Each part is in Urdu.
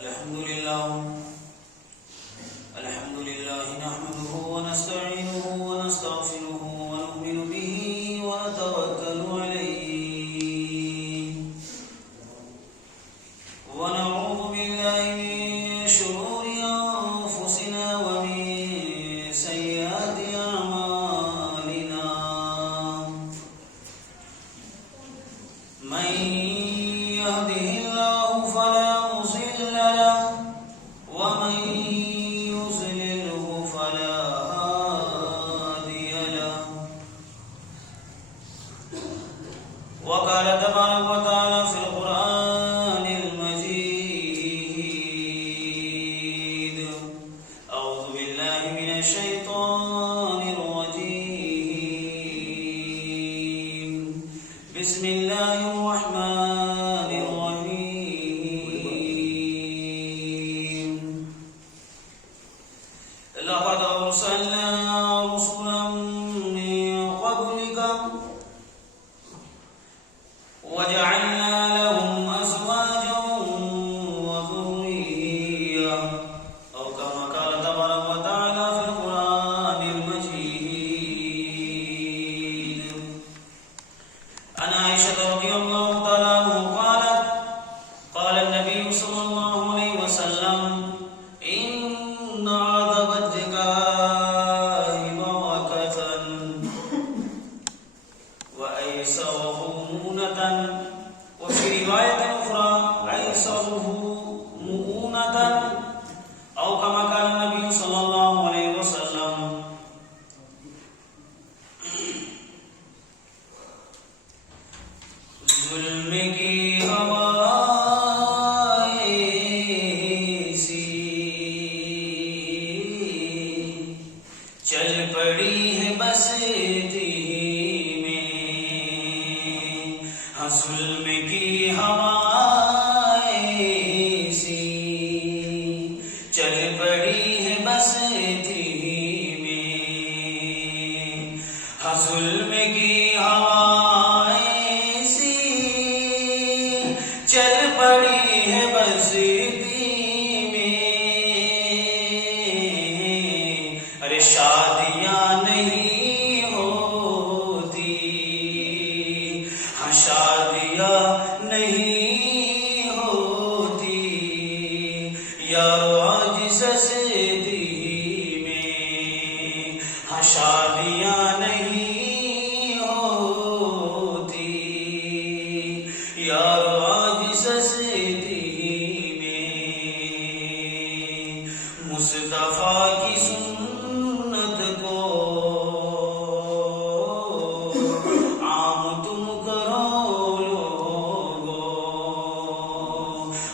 الحمد لله نحمده ونستعينه ونستغفره ونؤمن به ونتوكل عليه ونعوذ بالله من شرور أنفسنا ومن سيئات أعمالنا من يهده الله فلا مضل له ومن يضلله فلا هادي له وقال تبارك وتعالى في القرآن المجيد أعوذ بالله من الشيطان الرجيم بسم الله الرحمن الرحيم لقد أرسلنا رسلا من قبلك وجعلنا لهم أزواجا وذرية أو كما قال تبارك وتعالى في القرآن المجيد عن عائشة رضي الله تعالى عنها قالت قال النبي صلى الله عليه وسلم إن عذاب النكاح بركة وأيسره مؤونة وفي رواية أخرى أيسره مؤونة أو كما قال النبي صلى الله عليه وسلم ظلم کی ہوائیں سی چل پڑی ہے بستی میں ہاں ظلم کی ہوائیں سی چل پڑی ہے بستی میں ہاں ظلم کی ہوائیں سی چل پڑی ہے بستی میں ارے شادیاں نہیں ہوتی ہاں شادیاں نہیں ہوتی یارو آج سستی میں ہاں شادیاں نہیں ہوتی یارو آج سستی میں مصطفیٰ کی سنت کو عام تم کرو لوگو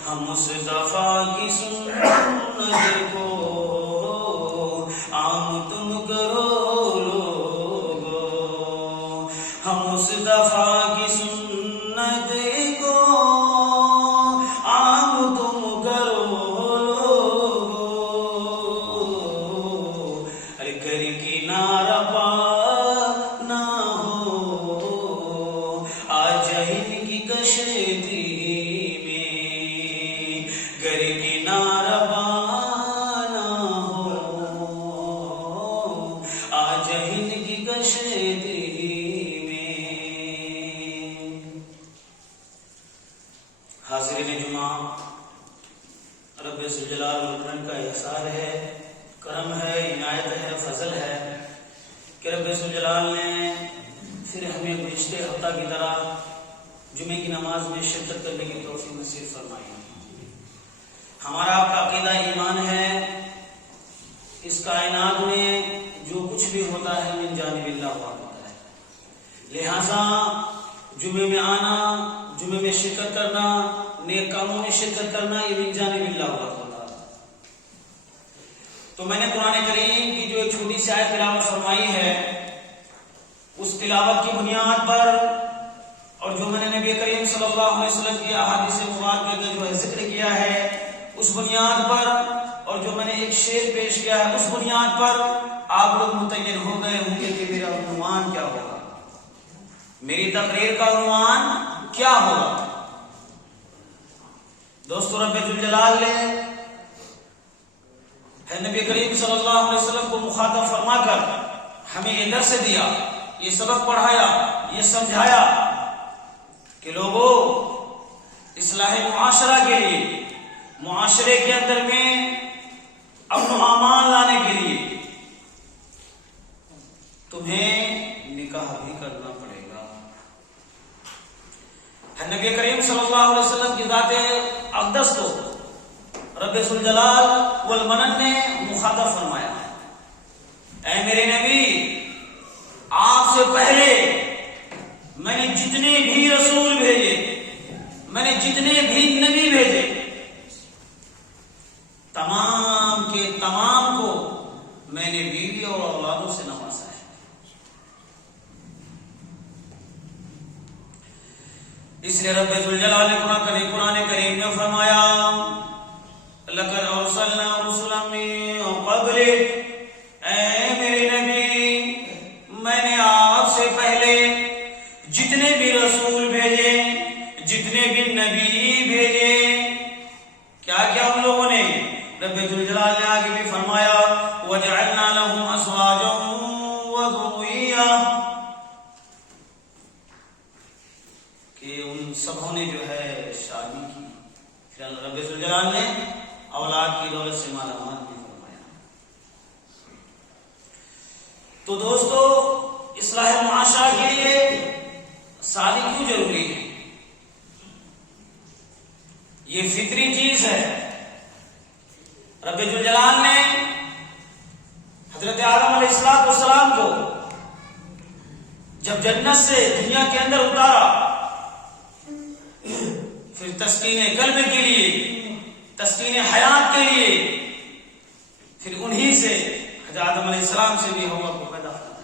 ہم مصطفیٰ کی سنت کو عام تم کرو لوگو ہم مصطفیٰ کی سنت کو عام تم کرو لوگو ارے گھر کی نارا پا نہ ہو آج ہند کی کشتی میں گھر کی نارا پا نہ ہو آج ہند کی کشتی میں حاضرین جمعہ رب ذوالجلال والاکرام کا احسان ہے کرم ہے عنایت ہے فضل ہے کہ رب ذوالجلال نے پھر ہمیں گزشتہ ہفتہ کی طرح جمعے کی نماز میں شرکت کرنے کی توفیق نصیب فرمائی ہمارا آپ کا عقیدہ ایمان ہے اس کائنات میں جو کچھ بھی ہوتا ہے من جانب اللہ ہوتا ہے لہذا جمعے میں آنا جمعے میں شرکت کرنا نیک کاموں میں شرکت کرنا یہ من جانب اللہ ہوتا ہے تو میں نے قرآن کریم کی جو ایک چھوٹی سی آیت تلاوت فرمائی ہے اس تلاوت کی بنیاد پر اور جو میں نے نبی کریم صلی اللہ علیہ وسلم کی احادیث مبارکہ کا جو ذکر کیا ہے اس بنیاد پر اور جو میں نے ایک شعر پیش کیا ہے اس بنیاد پر آپ لوگ متعین ہو گئے ہوں گے کہ میرا عنوان کیا ہوگا میری تقریر کا عنوان کیا ہوگا دوستو رب ذوالجلال نے نبی کریم صلی اللہ علیہ وسلم کو مخاطب فرما کر ہمیں یہ درس دیا، یہ سبق پڑھایا، یہ سمجھایا کہ لوگوں اصلاح معاشرہ کے لیے، معاشرے کے اندر میں امن و امان لانے کے لیے تمہیں نکاح بھی کرنا پڑے گا۔ نبی کریم صلی اللہ علیہ وسلم کی ذات اقدس کو رب ذوالجلال والمنن نے مخاطب فرمایا، اے میرے نبی، آپ سے پہلے میں نے جتنے بھی رسول بھیجے، میں نے جتنے بھی نبی بھیجے، تمام کے تمام کو میں نے بیوی اور اولادوں سے نوازا ہے۔ اس لیے رب ذوالجلال نے قرآن کریم میں فرمایا، لَقَدْ أَرْسَلْنَا رُسُلًا مِّن قَبْلِكَ، اے میرے نبی، میں نے آپ سے پہلے جتنے بھی رسول بھیجے، جتنے بھی نبی بھیجے، کیا کیا ان لوگوں نے؟ رب ذوالجلال نے آگے بھی فرمایا، وَجَعَلْنَا لَهُمْ أَزْوَاجًا وَذُرِّيَّةً، کہ ان سبوں نے جو ہے شادی کی، پھر رب ذوالجلال نے اولاد کی دولت سے مالا مال بھی فرمایا۔ تو دوستو اصلاح معاشرہ کے لیے شادی کیوں ضروری ہے؟ یہ فطری چیز ہے۔ رب ذوالجلال نے حضرت آدم علیہ السلام کو جب جنت سے دنیا کے اندر اتارا، پھر تسکین قلب کے لیے، تسکین حیات کے لیے، پھر انہی سے حضرت آدم علیہ السلام سے بھی حوا کو پیدا فرمایا۔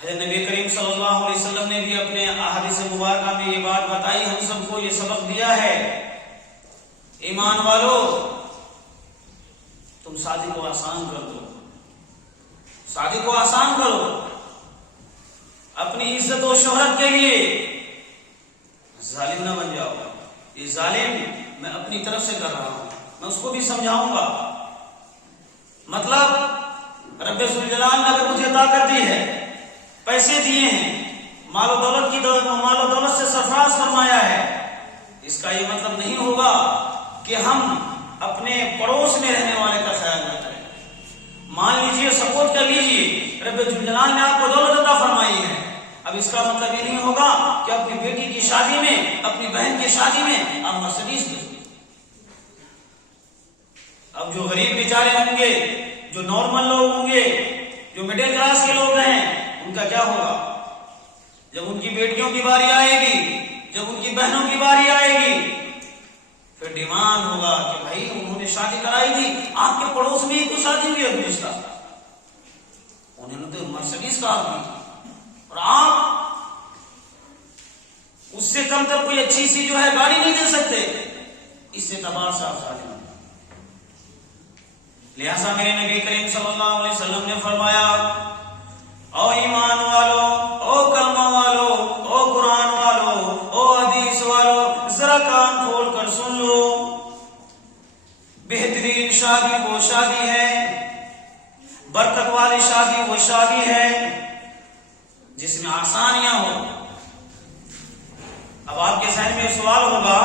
حضرت نبی کریم صلی اللہ علیہ وسلم نے بھی اپنے احادیث مبارکہ میں یہ بات بتائی، ہم سب کو یہ سبق دیا ہے، ایمان والو تم شادی کو آسان کر دو، شادی کو آسان کرو، اپنی عزت و شہرت کے لیے ظالم نہ بن جاؤ۔ یہ ظالم میں اپنی طرف سے کر رہا ہوں، میں اس کو بھی سمجھاؤں گا۔ مطلب رب ذوالجلال نے اگر مجھے طاقت دی ہے، پیسے دیے ہیں، مال و دولت سے سرفراز فرمایا ہے، اس کا یہ مطلب نہیں ہوگا کہ ہم اپنے پڑوس میں رہنے والے کا خیال نہ کریں۔ مان لیجئے، سپورٹ کر لیجئے، رب ذوالجلال نے آپ کو دولت عطا فرمائی ہے، اب اس کا مطلب یہ نہیں ہوگا کہ اپنی بیٹی کی شادی میں، اپنی بہن کی شادی میں آپ مرسیڈیز دیں۔ اب جو غریب بیچارے ہوں گے، جو نارمل لوگ ہوں گے، جو مڈل کلاس کے لوگ ہیں، ان کا کیا ہوگا؟ جب ان کی بیٹیوں کی باری آئے گی، جب ان کی بہنوں کی باری آئے گی، پھر ڈیمانڈ ہوگا کہ بھائی انہوں نے شادی کرائی تھی، آپ کے پڑوس میں ہی تو شادی ہوئی ہے گزشتہ، انہوں نے تو مرسیڈیز کار دی، اور آپ اس سے کم تر کوئی اچھی سی جو ہے گاڑی نہیں دے سکتے، اس سے اعتبار سے آپ شادی۔ لہذا میرے نبی کریم صلی اللہ علیہ وسلم نے فرمایا، او ایمان والو، او کلمہ والو، او قرآن والو، او حدیث والو، ذرا کان کھول کر سن لو، بہترین شادی وہ شادی ہے، برکت والی شادی وہ شادی ہے جس میں آسانیاں ہو۔ اب آپ کے ذہن میں سوال ہوگا،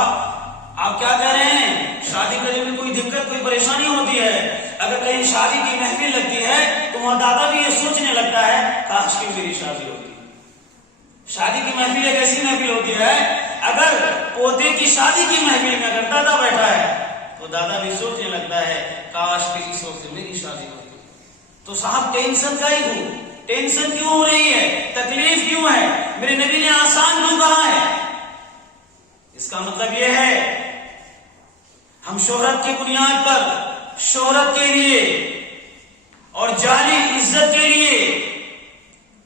آپ کیا کہہ رہے ہیں؟ شادی کرنے میں کوئی دقت، کوئی پریشانی ہوتی ہے؟ اگر کہیں شادی کی محفل لگتی ہے تو وہاں دادا بھی یہ سوچنے لگتا ہے کاش کہ میری شادی ہوتی۔ شادی کی محفل ایک ایسی محفل ہوتی ہے، اگر پوتے کی شادی کی محفل میں اگر دادا بیٹھا ہے تو دادا بھی سوچنے لگتا ہے کاش کہ اس وقت میری شادی ہوتی۔ تو صاحب ٹینشن کا ہی ہو، ٹینشن کیوں ہو رہی ہے؟ تکلیف کیوں ہے؟ میرے نبی نے آسان کیوں کہا ہے؟ اس کا مطلب یہ ہے ہم شہرت کی بنیاد پر، شہرت کے لیے اور جعلی عزت کے لیے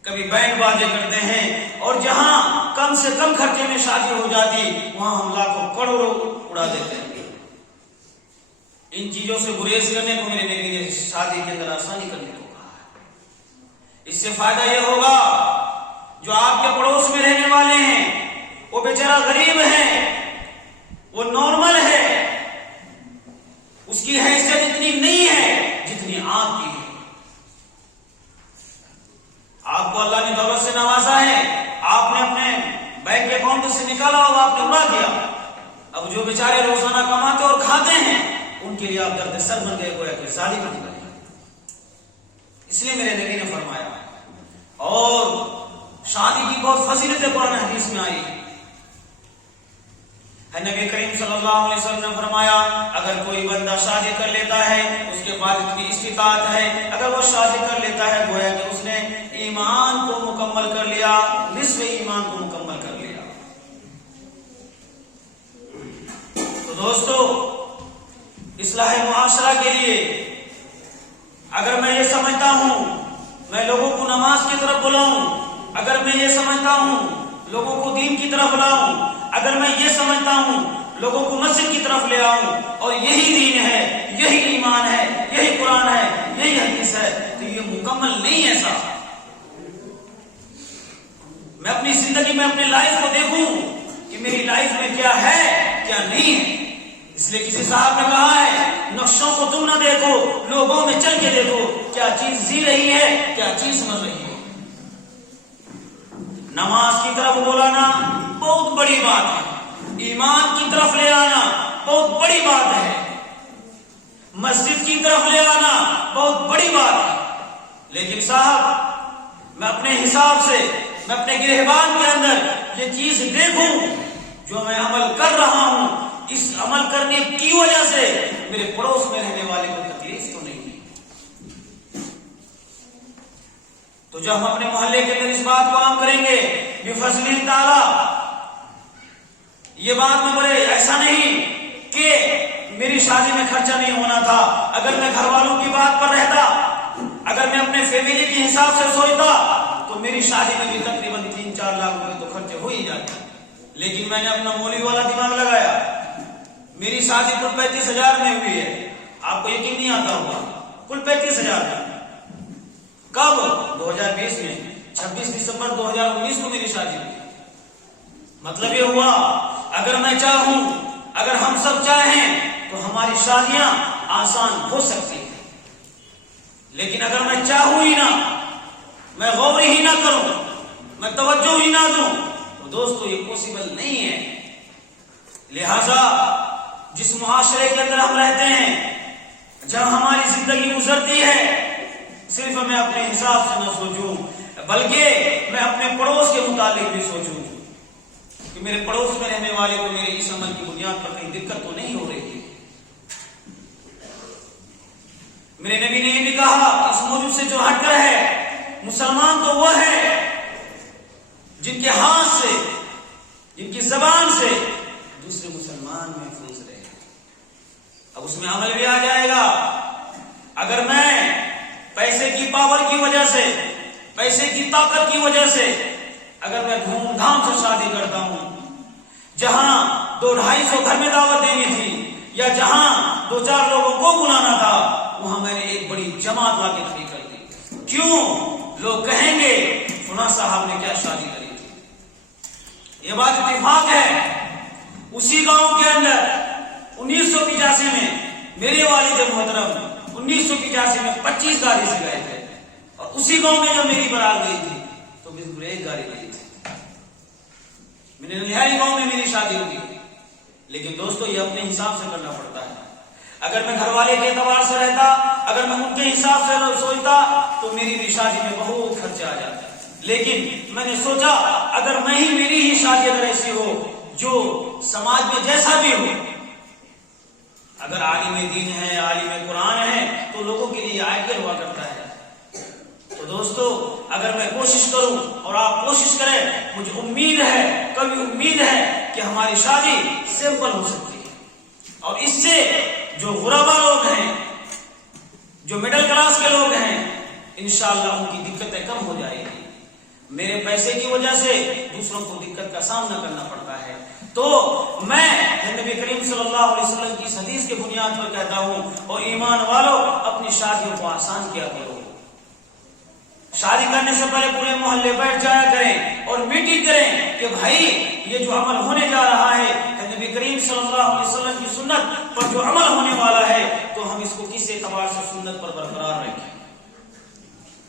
کبھی بینڈ بازے کرتے ہیں، اور جہاں کم سے کم خرچے میں شادی ہو جاتی وہاں ہم لاکھوں کروڑوں اڑا دیتے ہیں۔ ان چیزوں سے گریز کرنے کو میرے نبی نے شادی کے اندر آسانی کرنے کو کہا ہے۔ اس سے فائدہ یہ ہوگا جو آپ کے پڑوس میں بیچارہ غریب ہے، وہ نارمل ہے، اس کی حیثیت اتنی نہیں ہے جتنی آپ کی ہے. آپ کو اللہ نے دولت سے نوازا ہے، آپ نے اپنے بینک اکاؤنٹ سے نکالا اور آپ نے اڑا دیا. اب جو بیچارے روزانہ کماتے اور کھاتے ہیں ان کے لیے آپ درد سر بن گئے، گویا کہ ظالم بن گئے. اس لیے میرے نبی نے فرمایا، اور شادی کی بہت فضیلتیں قرآن حدیث میں آئی. نبی کریم صلی اللہ علیہ وسلم نے فرمایا اگر کوئی بندہ شادی کر لیتا ہے، اس کے بعد اتنی استطاعت ہے، اگر وہ شادی کر لیتا ہے گویا کہ اس نے ایمان کو مکمل کر لیا، نصف ایمان کو مکمل کر لیا. تو دوستو، اصلاح معاشرہ کے لیے اگر میں یہ سمجھتا ہوں میں لوگوں کو نماز کی طرف بلاؤں، اگر میں یہ سمجھتا ہوں لوگوں کو دین کی طرف بلاؤں، اگر میں یہ سمجھتا ہوں لوگوں کو مسجد کی طرف لے آؤں اور یہی دین ہے، یہی ایمان ہے، یہی قرآن ہے، یہی حدیث ہے، تو یہ مکمل نہیں ہے صاحب. میں اپنی زندگی میں اپنے لائف کو دیکھوں کہ میری لائف میں کیا ہے کیا نہیں ہے. اس لیے کسی صاحب نے کہا ہے نقشوں کو تم نہ دیکھو، لوگوں میں چل کے دیکھو کیا چیز جی رہی ہے، کیا چیز مر رہی ہے. نماز کی طرف بلانا بہت بڑی بات ہے، ایمان کی طرف لے آنا بہت بڑی بات ہے، مسجد کی طرف لے آنا بہت بڑی بات ہے. لیکن صاحب میں اپنے حساب سے، میں اپنے گرہبان کے اندر یہ چیز دیکھوں جو میں عمل کر رہا ہوں، اس عمل کرنے کی وجہ سے میرے پڑوس میں رہنے والے کو تکلیف تو نہیں ہے. تو جب ہم اپنے محلے کے اندر اس بات کو عام کریں گے بفضل تعالی، یہ بات میں بڑے ایسا نہیں کہ میری شادی میں خرچہ نہیں ہونا تھا، اگر میں گھر والوں کی بات پر رہتا، اگر میں اپنے فیملی کے حساب سے سوچتا تو میری شادی میں بھی تقریباً 3-4 لاکھ روپے تو خرچے ہو ہی جاتے. لیکن میں نے اپنا مولوی والا دماغ لگایا، میری شادی کل 35,000 میں ہوئی ہے. آپ کو یقین نہیں آتا ہوگا، کل 35,000 میں. کب؟ 2020 میں 26 دسمبر 2019 کو میری شادی ہوئی. مطلب یہ ہوا اگر میں چاہوں، اگر ہم سب چاہیں تو ہماری شادیاں آسان ہو سکتی ہیں. لیکن اگر میں چاہوں ہی نہ، میں غور ہی نہ کروں، میں توجہ ہی نہ دوں تو دوستو یہ پوسیبل نہیں ہے. لہذا جس معاشرے کے اندر ہم رہتے ہیں، جہاں ہماری زندگی گزرتی ہے، صرف میں اپنے حساب سے نہ سوچوں بلکہ میں اپنے پڑوس کے متعلق بھی سوچوں کہ میرے پڑوس میں رہنے والے کو میرے اس عمل کی بنیاد پر کہیں دقت تو نہیں ہو رہی ہے. میرے نبی نے یہ بھی کہا اس موضوع سے جو ہٹ کر ہے، مسلمان تو وہ ہے جن کے ہاتھ سے، جن کی زبان سے دوسرے مسلمان محفوظ رہے. اب اس میں عمل بھی آ جائے گا. اگر میں پیسے کی پاور کی وجہ سے، پیسے کی طاقت کی وجہ سے اگر میں دھوم دھام سے شادی کرتا ہوں، جہاں 200-250 گھر میں دعوت دینی تھی یا جہاں 2-4 لوگوں کو بلانا تھا، وہاں میں نے ایک بڑی جماعت لا کے کھڑی کر دی. کیوں؟ لوگ کہیں گے فلاں صاحب نے کیا شادی کری تھی. یہ بات اتفاق ہے. اسی گاؤں کے اندر 1985 میں میرے والد محترم 1985 میں 25 گاڑی سے گئے تھے، اور اسی گاؤں میں جب میری برات گئی تھی تو بالکل 1 گاڑی گئی تھی. میں نے نہاری گاؤں میں میری شادی ہوئی. لیکن دوستو یہ اپنے حساب سے کرنا پڑتا ہے. اگر میں گھر والے کے اعتبار سے رہتا، اگر میں ان کے حساب سے سوچتا تو میری بھی شادی میں بہت خرچہ آ جاتا. لیکن میں نے سوچا اگر میں ہی، میری ہی شادی اگر ایسی ہو جو سماج میں جیسا بھی ہو، اگر عالم دین ہے، عالم قرآن ہے، تو لوگوں کے لیے آئیڈیل ہوا کرتا ہے. تو دوستو اگر میں کوشش کروں اور آپ کوشش کریں، مجھے امید ہے، کبھی امید ہے کہ ہماری شادی سمپل ہو سکتی ہے. اور اس سے جو غربا لوگ ہیں، جو مڈل کلاس کے لوگ ہیں، انشاءاللہ ان کی دقتیں کم ہو جائیں گی. میرے پیسے کی وجہ سے دوسروں کو دقت کا سامنا کرنا پڑتا ہے. تو میں نبی کریم صلی اللہ علیہ وسلم کی اس حدیث کے بنیاد پر کہتا ہوں، اور ایمان والوں اپنی شادیوں کو آسان کیا کرو. شادی کرنے سے پہلے پورے محلے بیٹھ جایا کریں اور کمیٹی کریں کہ بھائی یہ جو عمل ہونے جا رہا ہے نبی کریم صلی اللہ علیہ وسلم کی سنت پر جو عمل ہونے والا ہے تو ہم اس کو کس اعتبار سے سنت پر برقرار رکھیں.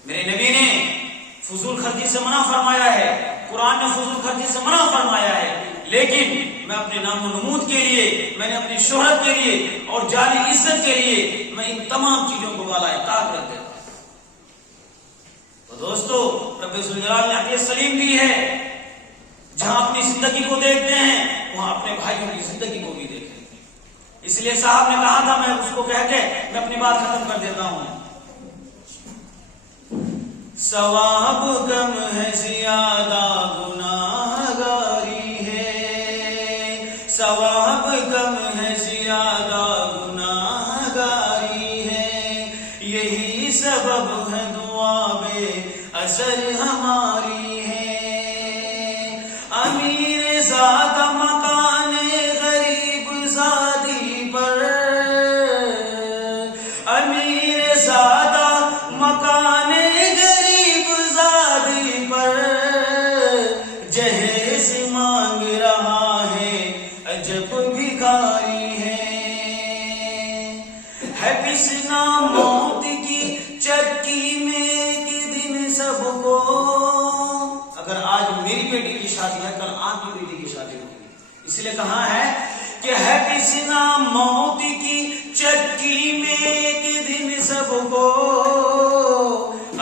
میرے نبی نے فضول خرچی سے منع فرمایا ہے, قرآن نے فضول خرچی سے منع فرمایا ہے, لیکن میں اپنے نام و نمود کے لیے, میں نے اپنی شہرت کے لیے اور جانی عزت کے لیے میں ان تمام چیزوں کو بالائے طاق رکھ دیتا ہوں. تو دوستو رب ذوالجلال نے عقل سلیم دی ہے, جہاں اپنی زندگی کو دیکھتے ہیں وہاں اپنے بھائیوں کی زندگی کو بھی دیکھیں. اس لیے صاحب نے کہا تھا, میں اس کو کہہ کے میں اپنی بات ختم کر دیتا ہوں, ثواب کم ہے زیادہ گناہ گاری ہے, ثواب کم ہے زیادہ گناہ گاری ہے, یہی سبب ہے دعا بے اثر ہماری ہے. امیر ذات مکان غریب زادی پر, امیر ذات مکان غریب زادی پر جہیز مانگ رہا ہے عجب بھکاری ہے پسنا موت کی چکی میں ایک دن سب کو. اگر آج میری بیٹی کی شادی ہے کل آپ کی بیٹی کی شادی ہوگی, اس لیے کہا ہے کہ ہے پسنا موت کی چکی میں ایک دن سب کو,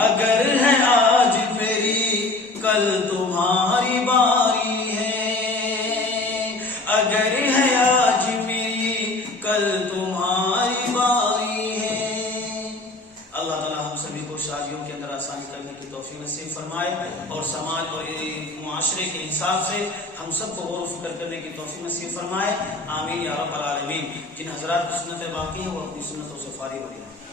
اگر ہے آج میری کل تمہاری باری ہے, اگر ہے آج میری کل تمہاری باری ہے. اللہ تعالی ہم سبھی کو شادیوں کے اندر آسانی کرنے کی توفیق نصیب فرمائے اور سماج اور معاشرے کے حساب سے ہم سب کو غور و فکر کرنے کی توفیق نصیب فرمائے. آمین یا رب العالمین. جن حضرات کی سنتیں باقی ہیں وہ اپنی سنتوں سے فارغ ہو جائیں.